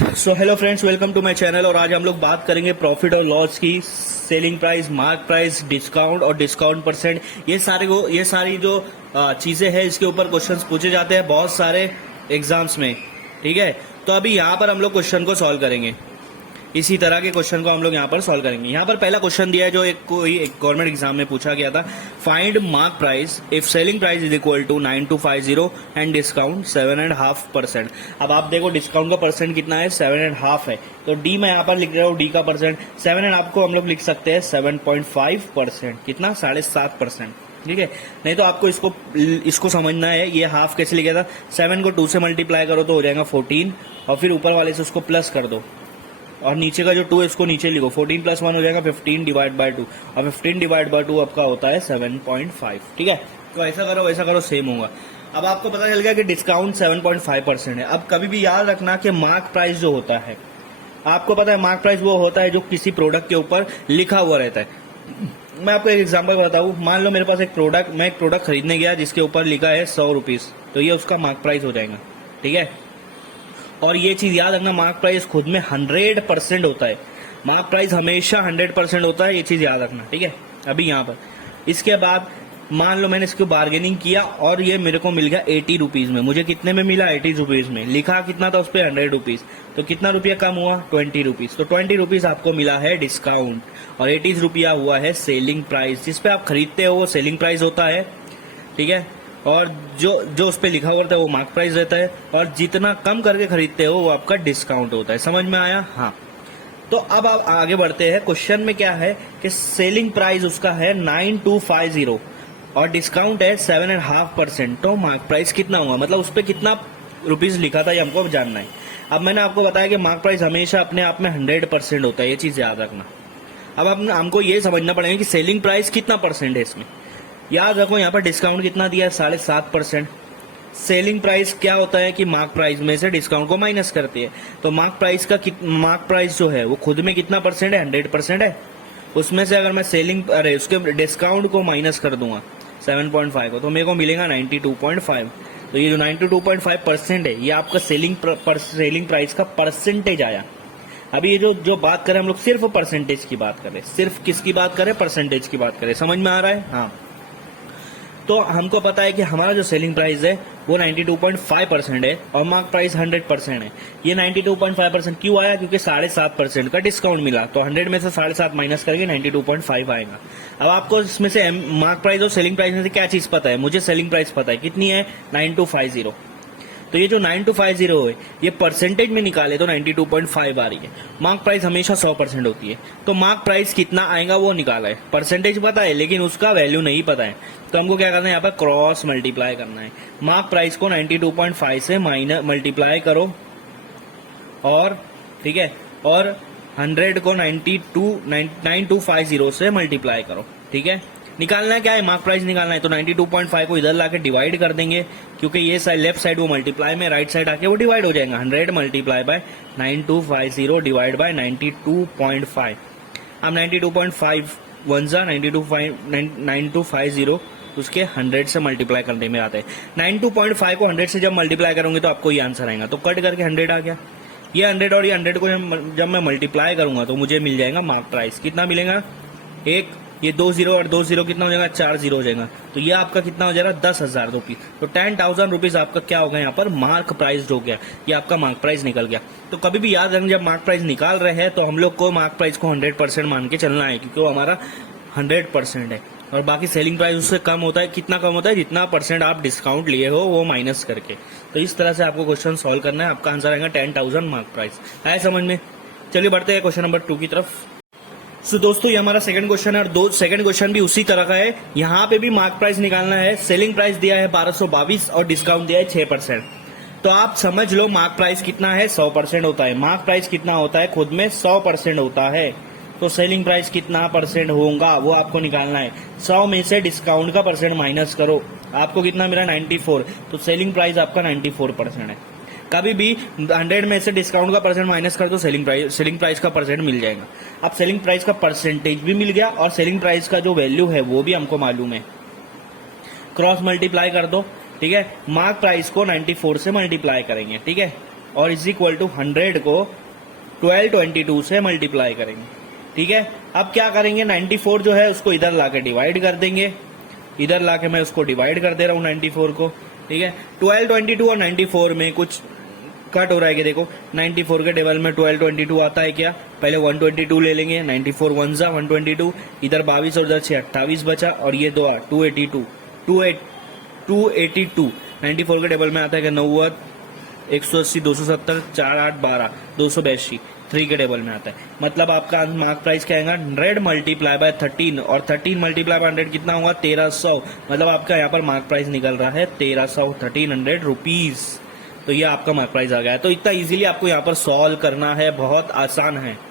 So hello friends, welcome to my channel. और आज हम लोग बात करेंगे प्रॉफिट और लॉस की, selling price, mark price, discount और डिस्काउंट परसेंट। ये सारी जो चीजें हैं, इसके ऊपर क्वेश्चंस पूछे जाते हैं बहुत सारे एग्जाम्स में। ठीक है, तो अभी यहाँ पर हम लोग क्वेश्चन को सॉल्व करेंगे। इसी तरह के क्वेश्चन को हम लोग यहाँ पर सॉल्व करेंगे। यहाँ पर पहला क्वेश्चन दिया है जो एक गवर्नमेंट एग्जाम में पूछा गया था। Find mark price if selling price is equal to 9250 and discount 7.5%। अब आप देखो डिस्काउंट का परसेंट कितना है, 7.5 है। तो डी मैं यहाँ पर लिख रहा हूँ, डी का परसेंट 7.5 को हम लोग लिख सकते हैं 7.5%। कितना, 7.5%। ठीक है, नहीं तो आपको इसको समझना है। ये हाफ कैसे लिखा था, 7 को 2 से मल्टीप्लाई करो तो हो जाएगा 14, और फिर ऊपर वाले से उसको प्लस कर दो, और नीचे का जो 2 है इसको नीचे लिखो। 14 + 1 हो जाएगा 15 डिवाइड बाय 2, और 15 डिवाइड बाय 2 आपका होता है 7.5। ठीक है, तो ऐसा करो वैसा करो, सेम होगा। अब आपको पता चल गया कि डिस्काउंट 7.5% है। अब कभी भी याद रखना कि मार्क प्राइस जो होता है, आपको पता है मार्क प्राइस वो होता है जो किसी प्रोडक्ट के ऊपर लिखा हुआ रहता है। मैं आपको एक एग्जांपल बताऊं, मान लो मेरे पास मैं एक प्रोडक्ट खरीदने गया जिसके ऊपर लिखा है 100 रुपीज, तो ये उसका मार्क प्राइस हो जाएगा। ठीक है, और ये चीज याद रखना, मार्क प्राइस खुद में 100% होता है। मार्क प्राइस हमेशा 100% होता है, ये चीज याद रखना। ठीक है, अभी यहाँ पर इसके बाद मान लो मैंने इसको बार्गेनिंग किया और ये मेरे को मिल गया 80 रुपीज में। मुझे कितने में मिला, 80 रुपीज में। लिखा कितना था उस पर, 100 रुपीज। तो कितना रुपया कम हुआ, 20 रुपीज। तो 20 रुपीज आपको मिला है डिस्काउंट, और 80 रुपया हुआ है सेलिंग प्राइस। जिस पे आप खरीदते हो वो सेलिंग प्राइस होता है। ठीक है, और जो उस पर लिखा हुआ रहता है वो मार्क प्राइस रहता है, और जितना कम करके खरीदते हो वो आपका डिस्काउंट होता है। समझ में आया? हाँ, तो अब आप आगे बढ़ते हैं। क्वेश्चन में क्या है कि सेलिंग प्राइस उसका है 9250 और डिस्काउंट है 7.5%। तो मार्क प्राइस कितना हुआ, मतलब उस पर कितना रुपीज लिखा था, ये हमको जानना है। अब मैंने आपको बताया कि मार्क प्राइस हमेशा अपने आप में 100% होता है, ये चीज याद रखना। अब हमको ये समझना पड़ेगा कि सेलिंग प्राइस कितना परसेंट है इसमें। याद रखो यहाँ पर डिस्काउंट कितना दिया है, 7.5%। सेलिंग प्राइस क्या होता है कि मार्क प्राइस में से डिस्काउंट को माइनस करती है। तो मार्क प्राइस जो है वो खुद में कितना परसेंट है, 100% है। उसमें से अगर मैं उसके डिस्काउंट को माइनस कर दूंगा 7.5 को, तो मेरे को मिलेगा 92.5। तो ये जो 92.5% है, ये आपका सेलिंग प्राइस का परसेंटेज आया। अभी ये जो बात करें हम लोग, सिर्फ परसेंटेज की बात करें। सिर्फ किसकी बात करें, परसेंटेज की बात करें। समझ में आ रहा है? हाँ, तो हमको पता है कि हमारा जो सेलिंग प्राइस है वो 92.5% है और मार्क प्राइस 100% है। ये 92.5% क्यों आया, क्योंकि 7.5% का डिस्काउंट मिला। तो 100 में से 7.5 माइनस करके 92.5 आएगा। अब आपको इसमें से मार्क प्राइस और सेलिंग प्राइस में से क्या चीज पता है? मुझे सेलिंग प्राइस पता है, कितनी है, 9250। तो ये जो 9250 है ये परसेंटेज में निकाले तो 92.5 आ रही है। मार्क प्राइस हमेशा 100% होती है। तो मार्क प्राइस कितना आएगा वो निकाला है, परसेंटेज पता है लेकिन उसका वैल्यू नहीं पता है। तो हमको क्या करना है, यहाँ पर क्रॉस मल्टीप्लाई करना है। मार्क प्राइस को 92.5 से मल्टीप्लाई करो, और ठीक है, और 100 को 9250 से मल्टीप्लाई करो। ठीक है, निकालना है क्या है, मार्क प्राइस निकालना है। तो 92.5 को इधर लाके डिवाइड कर देंगे, क्योंकि ये साइड लेफ्ट साइड वो मल्टीप्लाई में, राइट साइड आके वो डिवाइड हो जाएगा। 100 मल्टीप्लाई बाय 9250 डिवाइड बाय 92.5। अब 92.5 1 जा 9250 उसके 100 से मल्टीप्लाई करने में आता है। 92.5 को 100 से जब मल्टीप्लाई करोगे तो आपको ये आंसर आएगा। तो कट करके 100 आ गया। ये 100 और ये 100 को जब मैं मल्टीप्लाई करूंगा तो मुझे मिल जाएगा मार्क प्राइस। कितना मिलेगा, एक ये 2 0 और 2 0 कितना हो जाएगा, 4 0 हो जाएगा। तो ये आपका कितना हो जाएगा, 10,000 रुपीज। तो 10,000 रुपीज आपका क्या होगा, यहाँ पर मार्क प्राइस हो गया। ये आपका मार्क प्राइस निकल गया। तो कभी भी याद रखें, जब मार्क प्राइस निकाल रहे हैं तो हम लोग को मार्क प्राइस को 100% मान के चलना है, क्योंकि वो हमारा 100% है। और बाकी सेलिंग प्राइस उससे कम होता है। कितना कम होता है, जितना परसेंट आप डिस्काउंट लिए हो वो माइनस करके। तो इस तरह से आपको क्वेश्चन सॉल्व करना है। आपका आंसर आएगा 10,000 मार्क प्राइस। आया समझ में? चलिए बढ़ते हैं क्वेश्चन नंबर 2 की तरफ। सो दोस्तों, ये हमारा सेकंड क्वेश्चन है, और सेकंड क्वेश्चन भी उसी तरह का है। यहाँ पे भी मार्क प्राइस निकालना है। सेलिंग प्राइस दिया है 1222 और डिस्काउंट दिया है 6%। तो आप समझ लो मार्क प्राइस कितना है, 100% होता है। मार्क प्राइस कितना होता है, खुद में 100% होता है। तो सेलिंग प्राइस कितना परसेंट होगा वो आपको निकालना है। 100 में से डिस्काउंट का परसेंट माइनस करो, आपको कितना मिला, 94। तो सेलिंग प्राइस आपका 94% है। कभी भी 100 में से डिस्काउंट का परसेंट माइनस कर दो, सेलिंग प्राइस का परसेंट मिल जाएगा। अब सेलिंग प्राइस का परसेंटेज भी मिल गया और सेलिंग प्राइस का जो वैल्यू है वो भी हमको मालूम है। क्रॉस मल्टीप्लाई कर दो। ठीक है, मार्क प्राइस को 94 से मल्टीप्लाई करेंगे। ठीक है, और इज इक्वल टू 100 को 1222 से मल्टीप्लाई करेंगे। ठीक है, अब क्या करेंगे, 94 जो है उसको इधर लाके डिवाइड कर देंगे, इधर लाके मैं उसको डिवाइड कर दे रहा हूँ 94 को। ठीक है, 1222 और 94 में कुछ कट हो रहा है कि देखो 94 के टेबल में 1222 आता है क्या, पहले 122 ले लेंगे, 94 1 जा 122, इधर 22 और इधर 28 बचा, और ये दो 282 94 के टेबल में आता है कि 90 180 270 4 8 12 282 3 के टेबल में आता है। मतलब आपका मार्क प्राइस क्या आएगा, 100 मल्टीप्लाई बाय 13, और 13 मल्टीप्लाई बाय 100 कितना होगा, 1300। मतलब आपका यहाँ पर मार्क प्राइस निकल रहा है 1300 रुपीज। तो ये आपका मार्क प्राइस आ गया है। तो इतना इजीली आपको यहाँ पर सॉल्व करना है, बहुत आसान है।